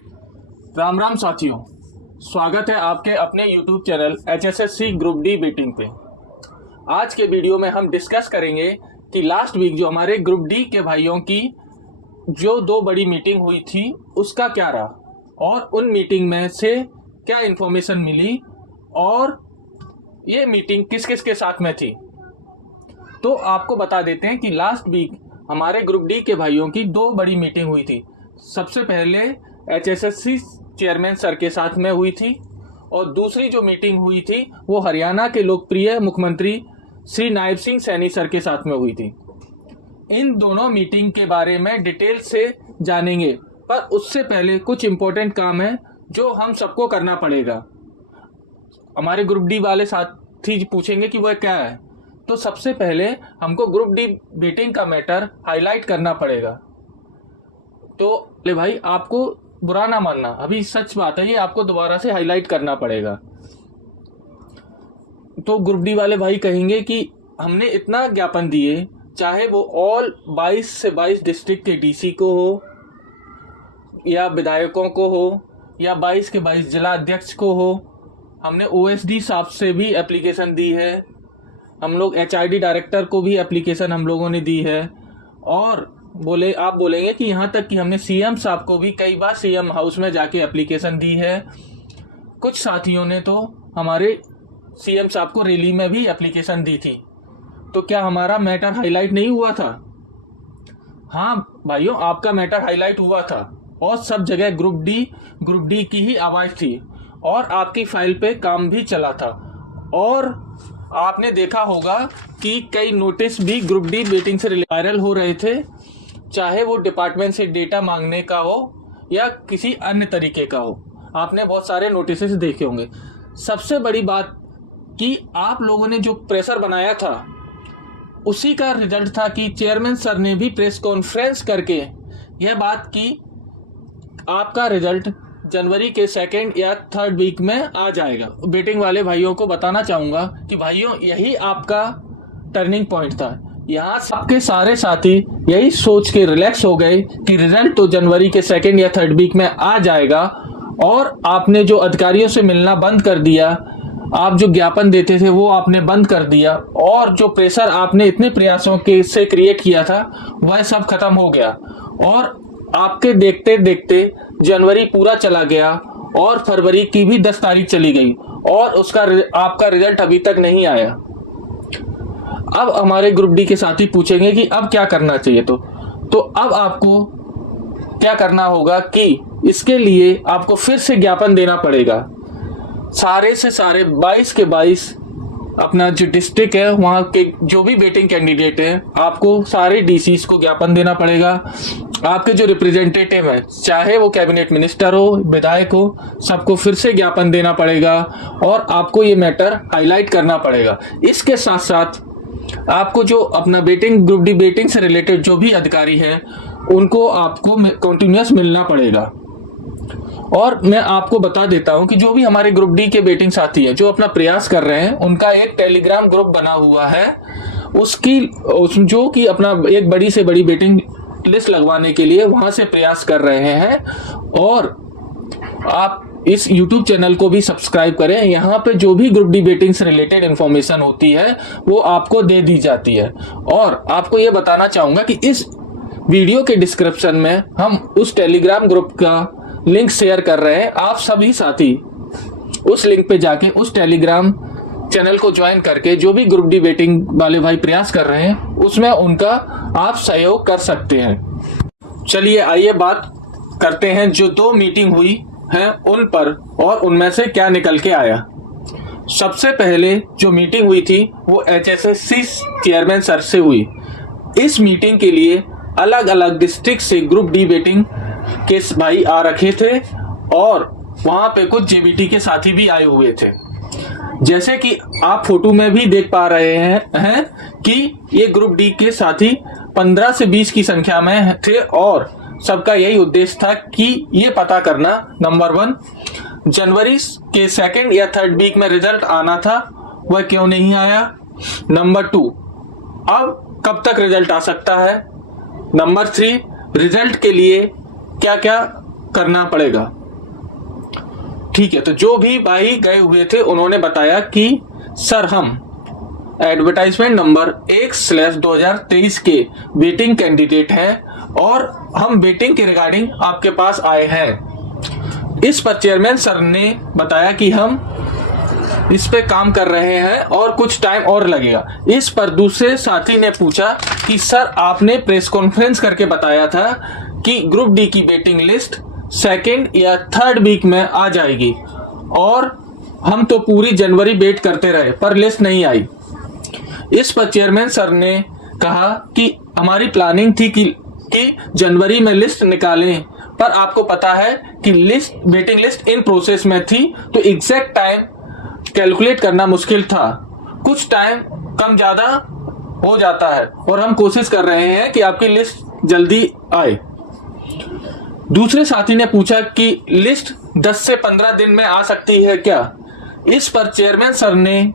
राम राम साथियों, स्वागत है आपके अपने YouTube channel HSSC group D बेटिंग पे। आज के वीडियो में हम डिस्कस करेंगे कि लास्ट वीक जो हमारे ग्रुप डी के भाइयों की जो दो बड़ी मीटिंग हुई थी उसका क्या रहा और उन मीटिंग में से क्या इन्फॉर्मेशन मिली और ये मीटिंग किस किस के साथ में थी। तो आपको बता देते हैं कि लास्ट वीक हमारे ग्रुप डी के भाइयों की दो बड़ी मीटिंग हुई थी। सबसे पहले HSSC चेयरमैन सर के साथ में हुई थी और दूसरी जो मीटिंग हुई थी वो हरियाणा के लोकप्रिय मुख्यमंत्री श्री नायब सिंह सैनी सर के साथ में हुई थी। इन दोनों मीटिंग के बारे में डिटेल से जानेंगे, पर उससे पहले कुछ इम्पोर्टेंट काम है जो हम सबको करना पड़ेगा। हमारे ग्रुप डी वाले साथी पूछेंगे कि वह क्या है, तो सबसे पहले हमको ग्रुप डी बेटिंग का मैटर हाईलाइट करना पड़ेगा। तो ले भाई, आपको बुरा ना मानना, अभी सच बात है, ये आपको दोबारा से हाईलाइट करना पड़ेगा। तो ग्रुप डी वाले भाई कहेंगे कि हमने इतना ज्ञापन दिए, चाहे वो ऑल 22 से 22 डिस्ट्रिक्ट के डीसी को हो या विधायकों को हो या 22 के 22 जिला अध्यक्ष को हो। हमने OSD साहब से भी एप्लीकेशन दी है, हम लोग HID डायरेक्टर को भी एप्लीकेशन हम लोगों ने दी है, और आप बोलेंगे कि यहाँ तक कि हमने CM साहब को भी कई बार CM हाउस में जाके एप्लीकेशन दी है। कुछ साथियों ने तो हमारे CM साहब को रैली में भी एप्लीकेशन दी थी। तो क्या हमारा मैटर हाईलाइट नहीं हुआ था? हाँ भाइयों, आपका मैटर हाईलाइट हुआ था और सब जगह ग्रुप डी की ही आवाज़ थी और आपकी फाइल पे काम भी चला था। और आपने देखा होगा कि कई नोटिस भी ग्रुप डी बेटिंग से वायरल हो रहे थे, चाहे वो डिपार्टमेंट से डेटा मांगने का हो या किसी अन्य तरीके का हो। आपने बहुत सारे नोटिस देखे होंगे। सबसे बड़ी बात कि आप लोगों ने जो प्रेशर बनाया था उसी का रिजल्ट था कि चेयरमैन सर ने भी प्रेस कॉन्फ्रेंस करके यह बात की आपका रिजल्ट जनवरी के 2nd या 3rd वीक में आ जाएगा। बेटिंग वाले भाइयों को बताना चाहूँगा कि भाइयों, यही आपका टर्निंग पॉइंट था। यहाँ सबके सारे साथी यही सोच के रिलैक्स हो गए कि रिजल्ट तो जनवरी के 2nd या 3rd वीक में आ जाएगा, और आपने जो अधिकारियों से मिलना बंद कर दिया, आप जो ज्ञापन देते थे वो आपने बंद कर दिया, और जो प्रेशर आपने इतने प्रयासों के से क्रिएट किया था वह सब खत्म हो गया। और आपके देखते देखते जनवरी पूरा चला गया और फरवरी की भी 10 तारीख चली गई और उसका आपका रिजल्ट अभी तक नहीं आया। अब हमारे ग्रुप डी के साथी पूछेंगे कि अब क्या करना चाहिए। तो अब आपको क्या करना होगा कि इसके लिए आपको फिर से ज्ञापन देना पड़ेगा। सारे से सारे 22 के 22 अपना जो डिस्ट्रिक्ट है वहाँ के जो भी बेटिंग कैंडिडेट है, आपको सारे DCs को ज्ञापन देना पड़ेगा। आपके जो रिप्रेजेंटेटिव है, चाहे वो कैबिनेट मिनिस्टर हो, विधायक हो, सबको फिर से ज्ञापन देना पड़ेगा और आपको ये मैटर हाईलाइट करना पड़ेगा। इसके साथ साथ आपको जो अपना बेटिंग ग्रुप डी बेटिंग से रिलेटेड जो भी अधिकारी हैं उनको आपको कंटिन्यूअस मिलना पड़ेगा। और मैं आपको बता देता हूं कि जो भी हमारे ग्रुप डी के बेटिंग साथी हैं जो अपना प्रयास कर रहे हैं, उनका एक टेलीग्राम ग्रुप बना हुआ है, जो कि अपना एक बड़ी से बड़ी बेटिंग लिस्ट लगवाने के लिए वहां से प्रयास कर रहे हैं। और आप इस YouTube चैनल को भी सब्सक्राइब करें। यहाँ पे जो भी ग्रुप डी बेटिंग से रिलेटेड इंफॉर्मेशन होती है वो आपको दे दी जाती है। और आपको ये बताना चाहूँगा कि इस वीडियो के डिस्क्रिप्शन में हम उस टेलीग्राम ग्रुप का लिंक शेयर कर रहे हैं। आप सभी साथी उस लिंक पे जाके उस टेलीग्राम चैनल को ज्वाइन करके जो भी ग्रुप डी बेटिंग वाले भाई प्रयास कर रहे हैं उसमें उनका आप सहयोग कर सकते हैं। चलिए आइए बात करते हैं जो दो मीटिंग हुई है उन पर और उनमें से क्या निकल के आया। सबसे पहले जो मीटिंग हुई थी वो HSSC चेयरमैन सर से हुई। इस मीटिंग के लिए अलग अलग डिस्ट्रिक्ट से ग्रुप डी बेटिंग के भाई आ रखे थे और वहां पे कुछ JBT के साथी भी आए हुए थे। जैसे कि आप फोटो में भी देख पा रहे हैं कि ये ग्रुप डी के साथी 15 से 20 की संख्या में थे और सबका यही उद्देश्य था कि ये पता करना, नंबर 1, जनवरी के 2nd या 3rd वीक में रिजल्ट आना था, वह क्यों नहीं आया। नंबर 2, अब कब तक रिजल्ट आ सकता है। नंबर 3, रिजल्ट के लिए क्या क्या करना पड़ेगा। ठीक है, तो जो भी भाई गए हुए थे उन्होंने बताया कि सर हम एडवर्टाइजमेंट नंबर 1/2023 के वेटिंग कैंडिडेट हैं और हम वेटिंग के रिगार्डिंग आपके पास आए हैं। इस पर चेयरमैन सर ने बताया कि हम इस पे काम कर रहे हैं और कुछ टाइम और लगेगा। इस पर दूसरे साथी ने पूछा कि सर आपने प्रेस कॉन्फ्रेंस करके बताया था कि ग्रुप डी की वेटिंग लिस्ट 2nd या 3rd वीक में आ जाएगी और हम तो पूरी जनवरी वेट करते रहे पर लिस्ट नहीं आई। इस पर चेयरमैन सर ने कहा कि हमारी प्लानिंग थी कि जनवरी में लिस्ट निकालें, पर आपको पता है कि वेटिंग लिस्ट इन प्रोसेस में थी तो एग्जैक्ट टाइम कैलकुलेट करना मुश्किल था, कुछ टाइम कम ज़्यादा हो जाता है और हम कोशिश कर रहे हैं कि आपकी लिस्ट जल्दी आए। दूसरे साथी ने पूछा कि लिस्ट 10 से 15 दिन में आ सकती है क्या? इस पर चेयरमैन सर ने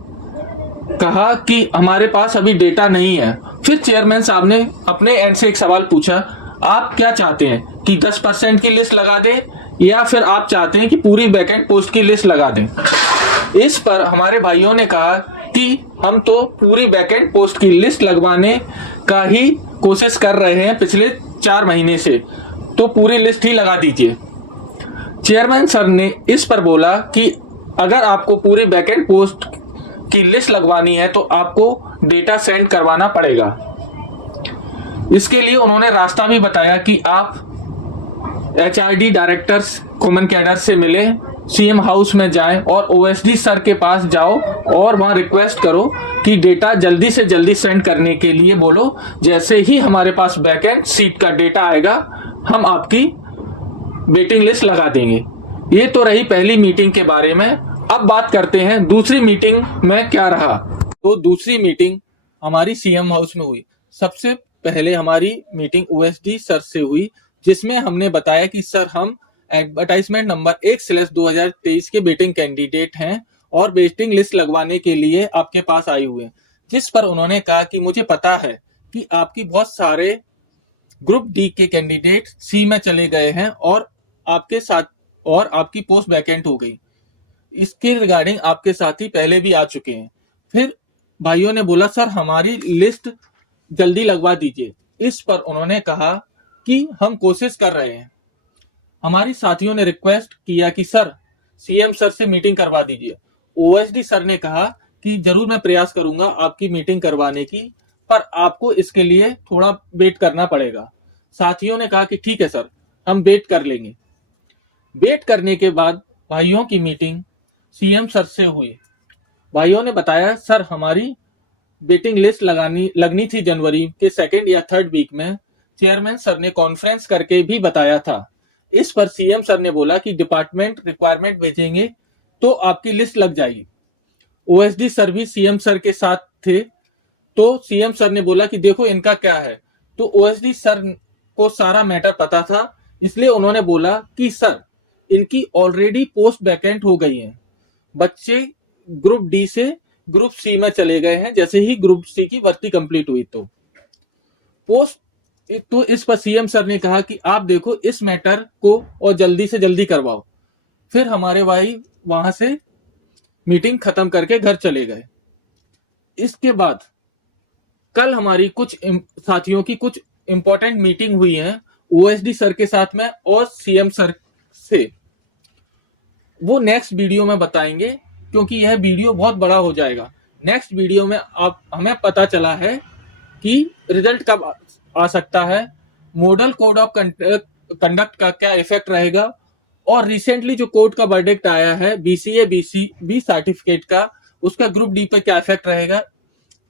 कहा कि हमारे पास अभी डेटा नहीं है। फिर चेयरमैन साहब ने अपने एंड से एक सवाल पूछा, आप क्या चाहते हैं कि 10% की लिस्ट लगा दें या फिर आप चाहते हैं कि पूरी वैकेंट पोस्ट की लिस्ट लगा दें? इस पर हमारे भाइयों ने कहा कि हम तो पूरी वैकेंट पोस्ट की लिस्ट लगवाने का ही कोशिश कर रहे हैं पिछले 4 महीने से, तो पूरी लिस्ट ही लगा दीजिए। चेयरमैन सर ने इस पर बोला कि अगर आपको पूरी वैकेंट पोस्ट की लिस्ट लगवानी है तो आपको डेटा सेंड करवाना पड़ेगा। इसके लिए उन्होंने रास्ता भी बताया कि आप HRD डायरेक्टर्स कॉमन कैडर से मिले, CM हाउस में जाएं और OSD सर के पास जाओ और वहां रिक्वेस्ट करो कि डेटा जल्दी से जल्दी सेंड करने के लिए बोलो। जैसे ही हमारे पास वैकेंट सीट का डेटा आएगा हम आपकी वेटिंग लिस्ट लगा देंगे। ये तो रही पहली मीटिंग के बारे में। अब बात करते हैं दूसरी मीटिंग में क्या रहा। तो दूसरी मीटिंग हमारी CM हाउस में हुई। सबसे पहले हमारी मीटिंग OSD सर से हुई, जिसमें हमने बताया कि सर हम एडवर्टाइजमेंट नंबर 1/2023 के वेटिंग कैंडिडेट हैं और वेटिंग लिस्ट लगवाने के लिए आपके पास आए हुए हैं। जिस पर उन्होंने कहा कि मुझे पता है कि आपकी बहुत सारे ग्रुप डी के कैंडिडेट सी में चले गए हैं और आपके साथ और आपकी पोस्ट वैकेंट हो गई। इसके रिगार्डिंग आपके साथी पहले भी आ चुके हैं। फिर भाइयों ने बोला सर हमारी लिस्ट जल्दी लगवा दीजिए। इस पर उन्होंने कहा कि हम कोशिश कर रहे हैं। हमारी साथियों ने रिक्वेस्ट किया कि सर CM सर से मीटिंग करवा दीजिए। OSD सर ने कहा कि जरूर मैं प्रयास करूंगा आपकी मीटिंग करवाने की, पर आपको इसके लिए थोड़ा वेट करना पड़ेगा। साथियों ने कहा कि ठीक है सर, हम वेट कर लेंगे। वेट करने के बाद भाइयों की मीटिंग CM सर से हुई। भाइयों ने बताया सर हमारी वेटिंग लिस्ट लगनी थी जनवरी के 2nd या 3rd वीक में। चेयरमैन सर ने कॉन्फ्रेंस करके भी बताया था। इस पर CM सर ने बोला कि डिपार्टमेंट रिक्वायरमेंट भेजेंगे तो आपकी लिस्ट लग जाएगी। OSD सर भी CM सर के साथ थे, तो CM सर ने बोला कि देखो इनका क्या है। तो OSD सर को सारा मैटर पता था, इसलिए उन्होंने बोला कि सर इनकी ऑलरेडी पोस्ट वैकेंट हो गई है। बच्चे ग्रुप डी से ग्रुप सी में चले गए हैं जैसे ही ग्रुप सी की भर्ती कंप्लीट हुई। तो इस पर CM सर ने कहा कि आप देखो इस मैटर को और जल्दी से जल्दी करवाओ। फिर हमारे भाई वहां से मीटिंग खत्म करके घर चले गए। इसके बाद कल हमारी कुछ साथियों की कुछ इंपॉर्टेंट मीटिंग हुई है OSD सर के साथ में और CM सर से। वो नेक्स्ट वीडियो में बताएंगे क्योंकि यह वीडियो बहुत बड़ा हो जाएगा। नेक्स्ट वीडियो में आप हमें पता चला है कि रिजल्ट कब आ सकता है, मॉडल कोड ऑफ कंडक्ट का क्या इफेक्ट रहेगा और रिसेंटली जो कोर्ट का वर्डिक्ट आया है BCA BCB सर्टिफिकेट का, उसका ग्रुप डी पे क्या इफेक्ट रहेगा,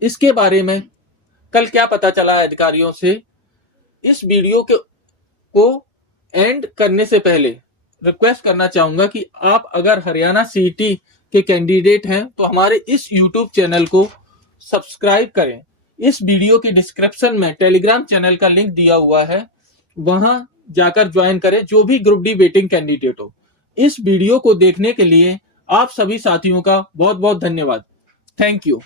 इसके बारे में कल क्या पता चला अधिकारियों से। इस वीडियो को एंड करने से पहले रिक्वेस्ट करना चाहूंगा कि आप अगर हरियाणा CET के कैंडिडेट हैं तो हमारे इस YouTube चैनल को सब्सक्राइब करें। इस वीडियो के डिस्क्रिप्शन में टेलीग्राम चैनल का लिंक दिया हुआ है, वहां जाकर ज्वाइन करें जो भी ग्रुप डी वेटिंग कैंडिडेट हो। इस वीडियो को देखने के लिए आप सभी साथियों का बहुत बहुत धन्यवाद। Thank you.